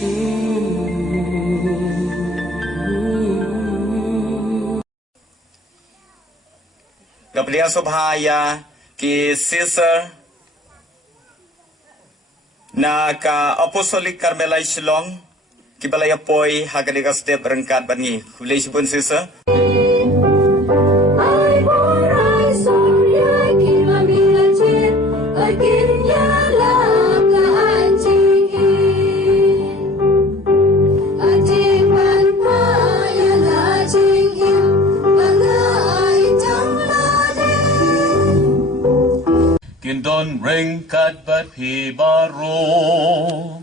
Kapilian Subhaya ki Caesar na ka Apostolic Carmelite Shillong ki balaya poi hagaliga step rengkat bangi kulay sibun Caesar. Kindon ringkat bat pi baro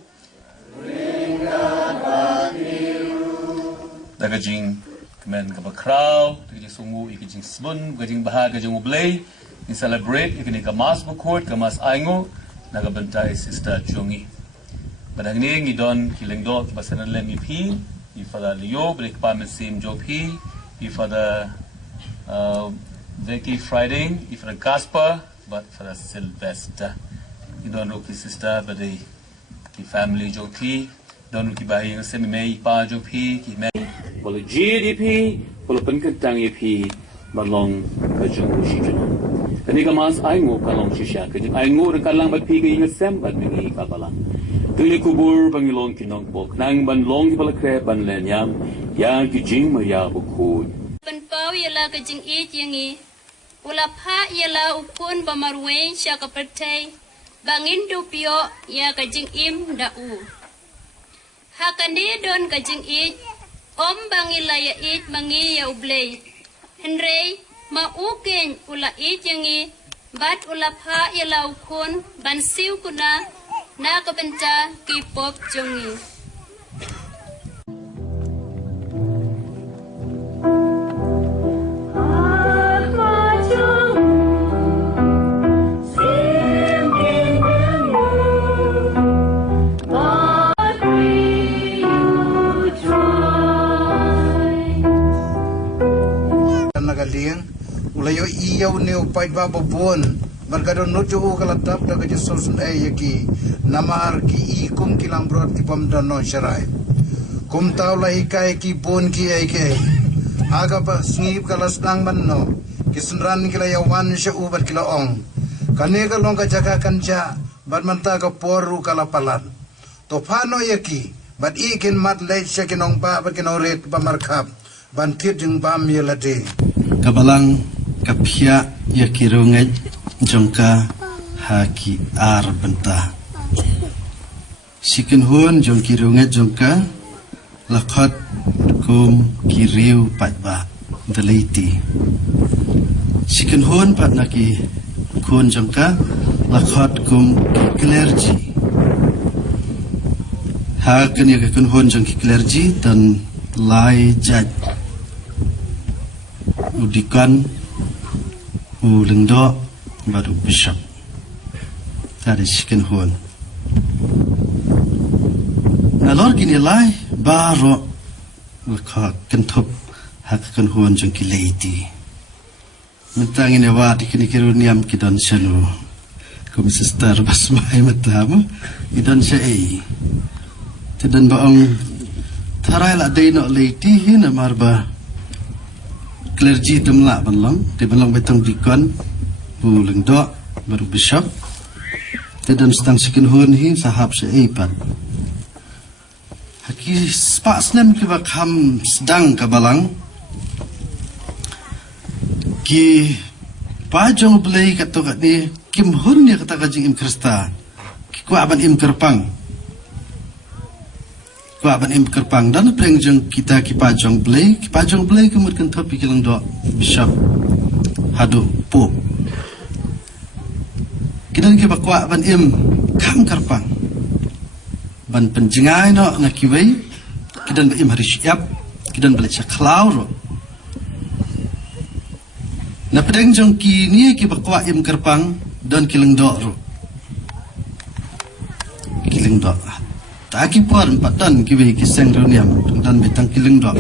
dagajing kemen ke bakraw dagajing sungu ikajing sbun dagajing bahag dagajing ublay ni celebrate ikani kamas bukut kamas aingo nagabantai sister Chungi badang ni ngidon kilengdo kibasanan lemi pi ifada Leo break pa mesim jo pi ifada Vicky Friday ifada Casper but for a Sylvester. You don't look his sister, but the family joki. Don't look by him, semi may pa joki, he may. Polo GDP, polo penkentang EP, balong kajung ushijun. Kanika mas aingo kalong shisha, kajung aingo kalang bat piga ingat sem bat mingi kabalang. Tuli kubur pangilong kinong pok, nang banlong kipala krep ban lenyam, yang kijing maya bukud. Penpau ialah kajing yangi. Ulapha ialah ukun bamarwen siya kapertay, bangin dupyo ya kajing im dau. Hakandi don kajing it, bangilaya it mangi ya ublay. Henry, mauken ula it yangi, bat ulapha ialah ukun, bansiw kuna, nakabenta kipop jongi. Ulayo iyaw ni upay bababon barkadon nuju kalatap daga jisolsun yaki namar ki ikum kilambrot ki pamdano sharai kum taulahi kai ki bon ki ay aga pa snip kalas nang manno kisunran kila yawan sya ubat kila ong kanega long ka jaga kanja bad manta ka poru kalapalan to pano yaki bad ikin mat leit sya kinong pa bad kinoret pamarkap ban tit jeng bam yelade kabalang kapya yakirunget jongka haki ar benta sikin hun jong kirunget jongka lakhat kum kiriu patba dalaiti sikin hun pat naki kun jongka lakhat kum klergy hakan yakun hun jong klergy dan lai jaj udikan ulengdo baru bishop tadi sikin hon nalor gini lai baro laka kentup hakkan hon jong kileiti mentang ini wa dikini kiruniam kidan selu kum sister basmai matamu kidan syai tidan baong tarai la dino leiti hina marba clergy temlak balong di balong betong dikon buleng dok baru bishop dan sedang sikin hun hi sahab seipan haki spak snem ki bakham sedang ka balang ki pajong blei kato kat ni kim hun ni kata kajing im krista ki kwa ban im kerpang Kuaban im kerpang dan prengjeng kita kipajong blei kemud kentop pikilang do bishop hadu pop kidan kiba kuaban im kam kerpang ban penjengai no nakiwei kidan im hari siap kidan balik saklaw ro na prengjeng kini kiba kuat im kerpang dan kilang do ro kilang do taki por patan kibi kiseng roniam dan betang kiling do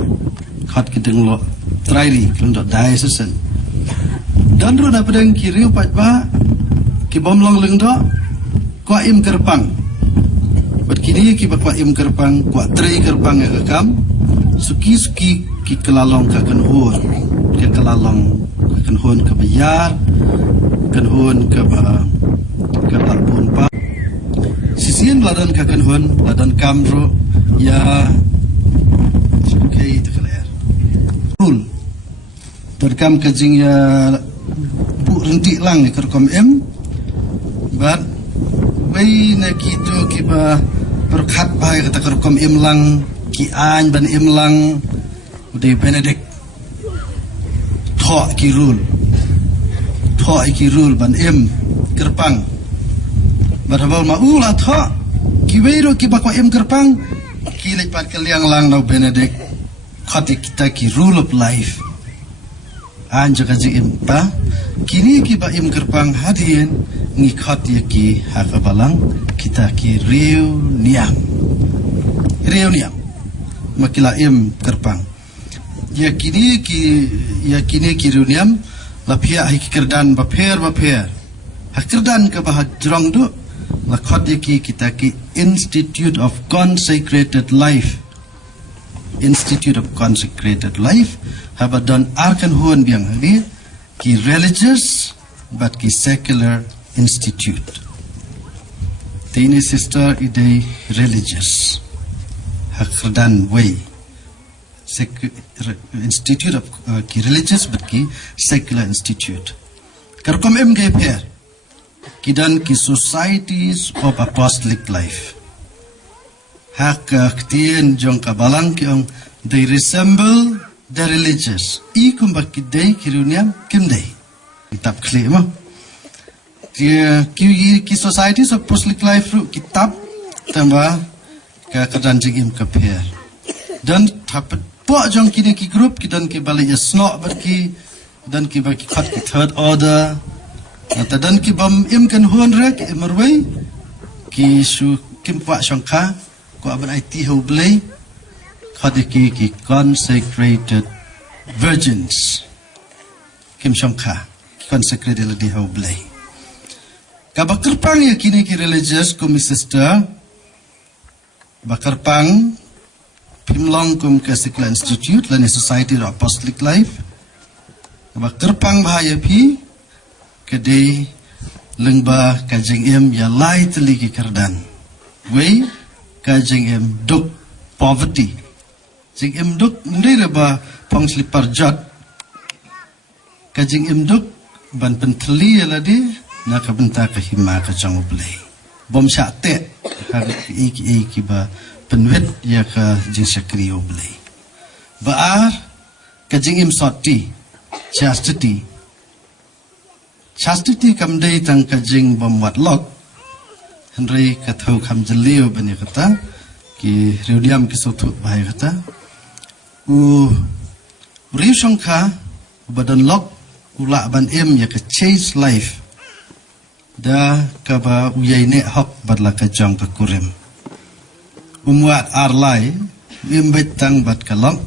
khat kideng lo trairi kiling do diocesen dan ro na pedang kiri patba ki bom long leng do ko im kerpang Bat kini ki bakwa im kerpang kwa trei kerpang ya kakam suki ki kelalong ka kenhun ke kelalong ka kenhun ke bayar kenhun ke labun pa sisian ladan ka kenhun ladan kamro ya kai tekler rul terkam kajing ya bu renti lang ni kerkom em bat bai na kitu ki ba berkat bahai kata kerkom em lang ki an ban em lang de benedict tho ki rul ban em kerpang barabal ma ula tho ki weiro ki bakwa em kerpang ki lepat kaliang lang no benedict khati kita ki rule of life an jaga jim pa kini ki ba im kerpang hadien ngi khati ki hakabalang kita ki riu niam makila im kerpang ya kini ki riu niam lapia hi kerdan baper hakerdan ke bah jrong du la khati ki kita ki Institute of Consecrated Life habadan arkan huan biang hari ki religious but ki secular institute tini sister idei religious hakerdan way institute of ki religious but ki secular institute karkom em ge per kidan ki societies of apostolic life hak ktien jong kabalang kiong they resemble the religious I kumbak kidei kiruniam kimdei kitab kli mo ki societies of apostolic life ru kitab tambah ka kadan jingim kaper dan tapat po jong kini ki group kidan ki balik snok berki dan ki baki khat ki third order dan ki bam im kan huan rek emerway ki su kim pa shangkha ko aban IT ho blay khadiki ki consecrated virgins kim shangkha consecrated di ho blay ka bakarpang ya kini ki religious ko mi sister bakarpang pimlong kum ke secular institute lani society of apostolic life bakarpang bahaya pi kedai lengba kajeng em ya lai teligi kerdan wei kajeng em duk poverty jeng em duk ndai leba pong slipar jot kajeng em duk ban penteli alade na ka benta ka hima ka chang ublei bom sha te ka iki ba penwet ya ka jeng sakri ublei baar kajeng em soti chastity kamdei tang kajing bomwat lok henry kathau kam jelio bani kata ki riudiam ki sotu bahai kata riu songkha badan lok ula ban em ya ka chase life da ka ba uyaine hok badla ka jang ka kurem umwat arlai imbet tang bat kalong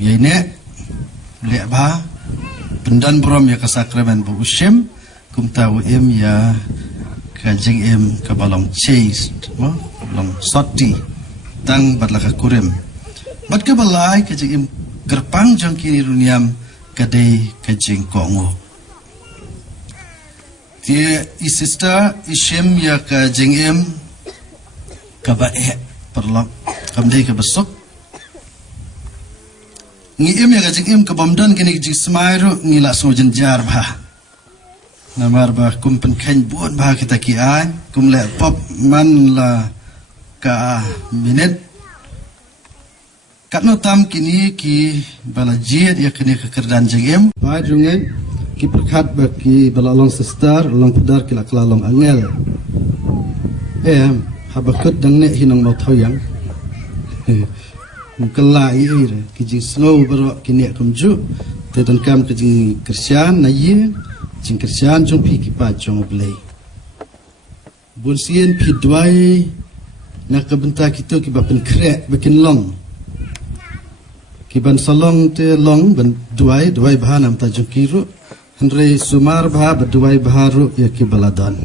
uyaine le ba pendan brom ya kasakramen bu usyem kumtawu em ya kajing em kabalong chase mo long soti tang badlaka kurem bat kabalai kajing em kerpang jang kini runiam kadai kajing kongo dia sister isyem ya kajing em kabae perlok kamdai kabesok ngi em ya kajing em kabamdan kini kajing smairu ngi la sojen jar bah namar bah kumpen khen buon bah kita kian kum le pop man la ka minute katno tam kini ki bala jiat ya kini kekerdan jing em ba jungen ki perkat ba ki bala long sister long pudar ki la klalong angel habakut dang ne hinong mau thoyang kelai ire kijing snow bero kini kumju tedan kam kijing Kristian na ye jing Kristian jong pi ki pa jong blay bun sien pi dwai na kabenta kito ki ba pen krek bakin long ki ban salong te long ban dwai bahanam ta jong kiru henre sumar bha ba dwai baharu ya ki baladan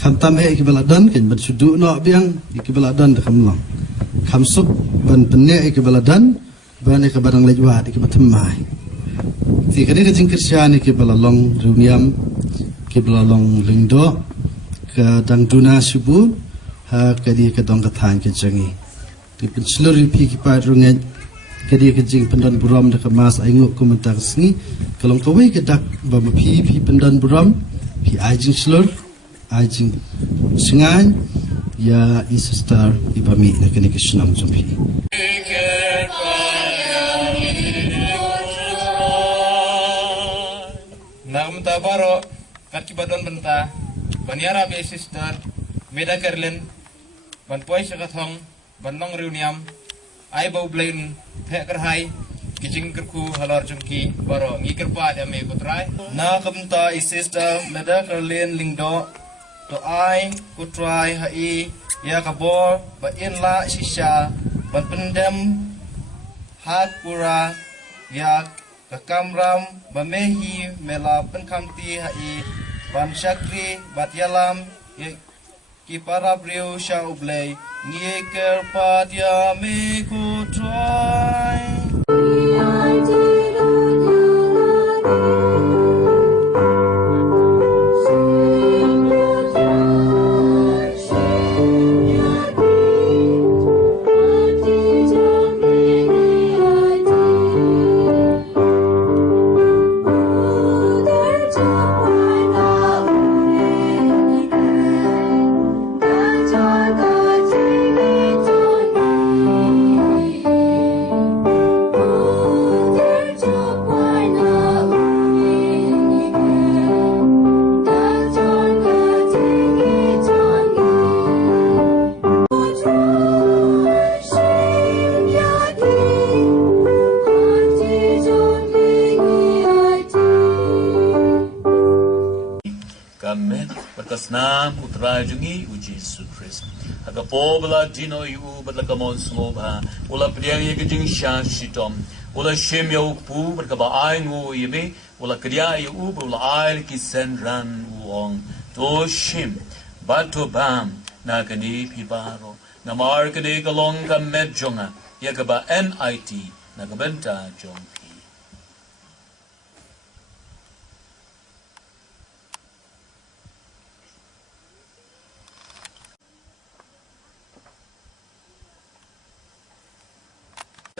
Kam tam he ikibaladan kan bersudu no biang ikibaladan de kamlong. Kam sup ban penne ikibaladan ban ikibadang lejwa ikibatamai. Ti kadi ke jingkirsian ikibalalong runiam ikibalalong lingdo ke dang duna sibu ha kadi ke dong kathan ke jangi. Ti pensluri pi kipat runget kadi ke jing pendan buram de kemas aingu komentar sengi kalong kawai ke dak ba pi pendan buram pi ajing slur ajing sengan ya isistar ibami na kini kesenang jompi. Nagamta baro kat kibadon benta baniara be sister meda kerlen ban poi sakathong ban long reuniam ai bau blain the kerhai kijing kerku halor jungki baro ngikirpa da me kutrai nagamta sister meda kerlen lingdo to ai kutrai hai ya kabor ba in la shisha ban pendem hakpura ya Kakamram bamehi mela penkamti hai ban syakri bat yalam kiparabriu syaublay ngiker padya me kutrai. Berkasnam utrai jungi uji Yesus Kristus. Agapo bala dino yu badla kamon smoba. Ula priang ye kejing shan shitom. Ula shem ya ukpu berkaba aingu yebe. Ula kriya yu ula ail ki senran uong. To shem bato bam na kani pibaro. Namar kani kalong ka medjonga. Ya kaba NIT na kabenta jong.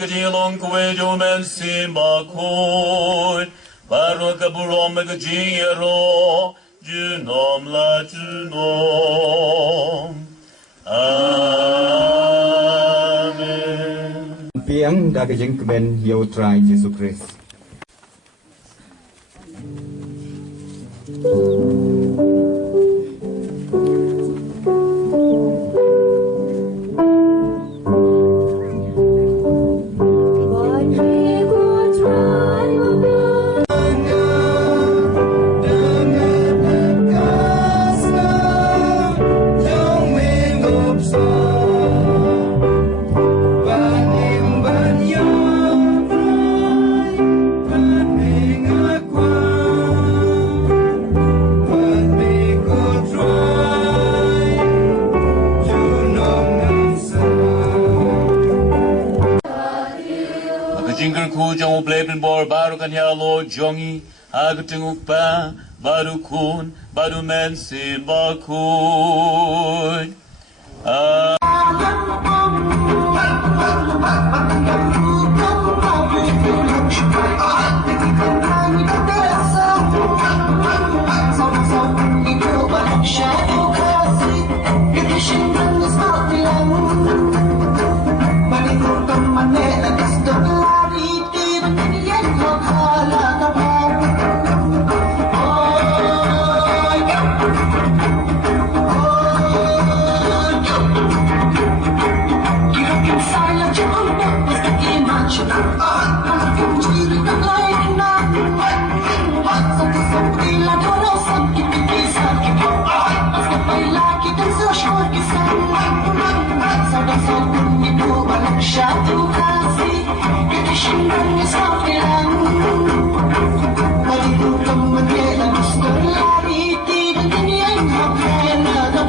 Kadilong kwejo men simba koi baro kaburom megajiro junom la junom. Amen. Piang da kejing keben yau trai Yesus Kristus. Jong bleben bor baru kan ya lo jongi agtenguk pa baru kun baru men simba kun. Gusto lari, di ba ganyan ang pena?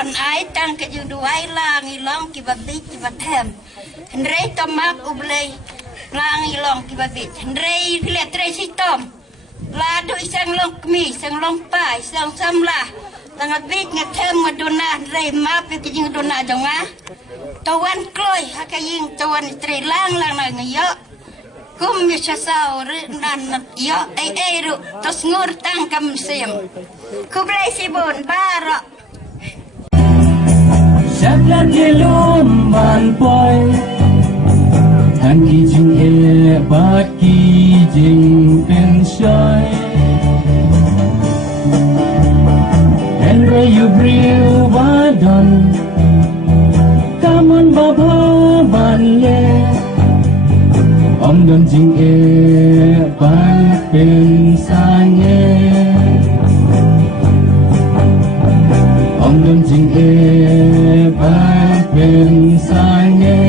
ban ai tang ke ju duai lang ilong ki babik ki batem hendrei tomak ublei lang ilong ki babik hendrei le tre sitom la do isang long kmi sang long pai sang samla tang abik ngatem madona hendrei map ki jing dona jonga tawan kloi hakaying tawan tre lang lang na ngayo kum mi chasau ri nan yo ai ru tos ngur tang kam sem kublai sibon baro Saklar gelomban poi Tan ki jing bat ki jing pensoy Henry you bril wadon Kaman baba ban ye Om don jing ban pensanye Om don jing ban pensanye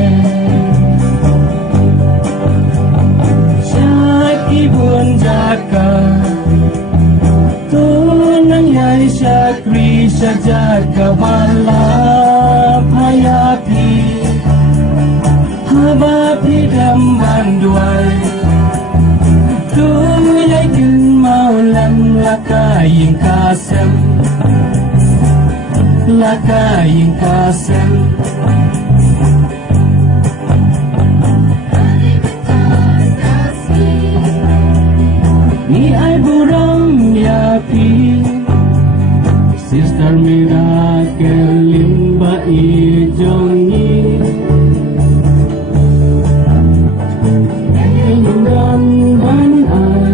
Syaki bun jaka Tunang yai syakri syajaka wala hayapi Habapi damban duai Tu yai kin maulam lakayin kasem Lakayin kasem Ni ay burang yapi Sister Miracle limba ijongi Enggan ban ay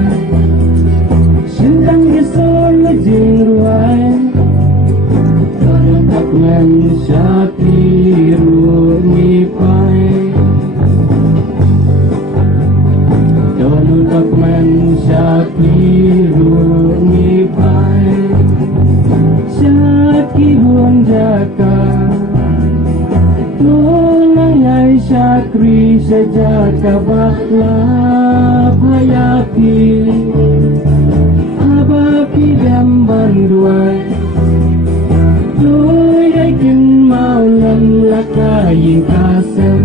Sintang gisol jingruay Takmen Shakiru nipay Donu takmen Shakiru nipay Syakirun jaka Tulang ay syakri sejaka bakla hayapi Habapi damban duai Tuyay kin maulam lakayin kasem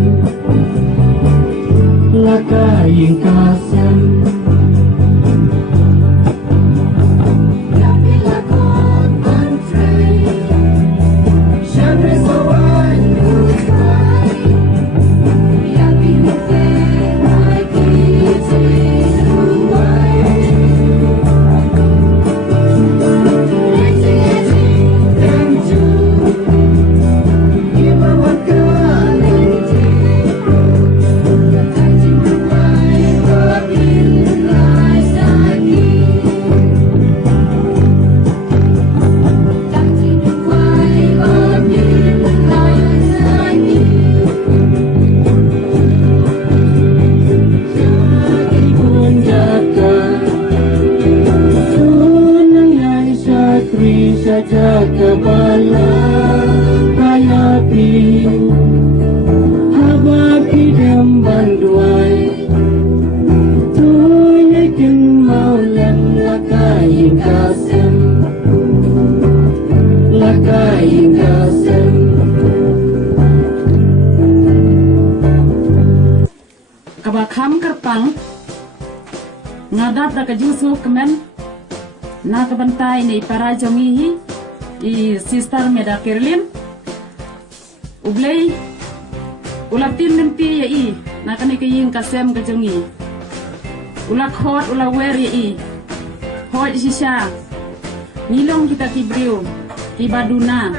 Lakayin kasem Jaka bala hayapi Habapi damban duai Tuyay kin maulan lakayin kasem Lakayin kasem Kabakam kerpang Ngadat da kajusu kemen Na kabantay ni para jongihi I sister Meda Kerlin Ublay Ulatin nimpi ya I Na kanikaying kasem kajongi Ulak hot ulawer ya I Hot sisya Nilong kita kibriw Kibaduna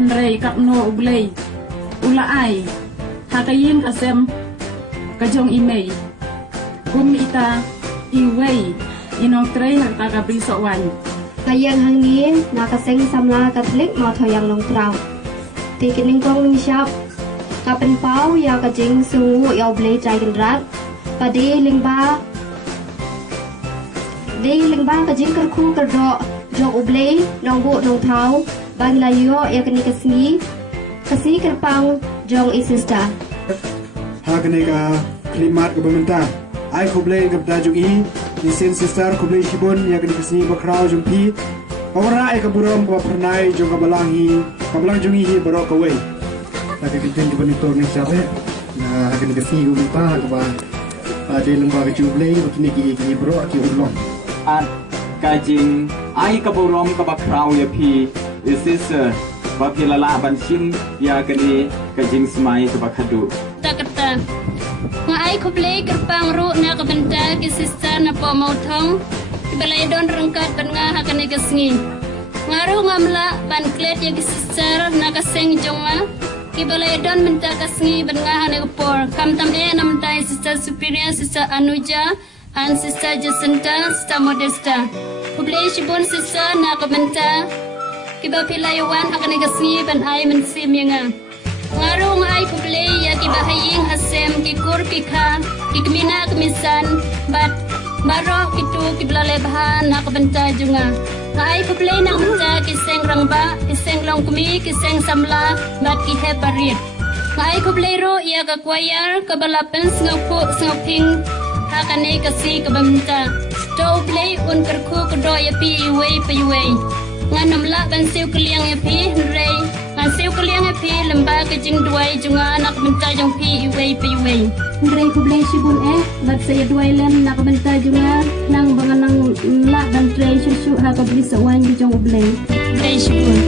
Henry kapno ublay. Ula ay hakayin kasem kajong imay. Ita iway inong tray hakakabriso wan. Kayang hangin nakaseng samla katlik mau thoyang long trao. Tikining kong ning shop kapen pau ya kajing sungu ya ublay trai kendrat. Padi lingba kajing kerku kerdo jong ublay nong bu nong thau bang layo ya kini kasi kerpang jong isista. Hakane ka klimat ka bamenta. Ay kublay ka btajong ni sin sister kublay shibon ya kini kasi bakraw jong pi. Pawara ay kaburam ka pernay jong kabalang jong ihi barok away. Nakakitin ka ba nito ng sabi na hakane kasi gumita ka ba di lembaga jublay bakini ki bro at ulong. At kajing ay kaburam ka bakraw ya pi is Bapilala bansim ya kani kajing semai kebakadu. Takata. Ngai kublay kerpang ru na kabenta ki sister na po mautong. Ibalay don rengkat ban nga hakani kasngi. Ngaru ngamla ban klet ya ki sister na kaseng jonga. Ibalay don menta kasngi ban nga hane kupor. Kam tam nam tai sister superior sister Anuja and sister Jacinta sister Modesta. Kublay shibon sister na kabenta. Kiba pilayuan akan negasni ban ay mensim yang ngaru ngai kublay ya kiba haying hasem kikur kikha kikmina kemisan bat baro kitu kibla lebhan nak benta junga ngai kublay nang benta kiseng rangba kiseng long kumi kiseng samla bat ki hebarit ngai kublay ro ya ka kwayar kabalapen ngaping hakane kasi kabamta sto play un kerku kedo ya pi iway nganam la ban siu keliang epi rei ngan siu keliang epi lemba kejing duai junga nak benta jong pi iway rei kublay shibun bat saya duai len nak benta junga nang banganang la ban rei shushu ha kabli sawan jong ublay rei shibun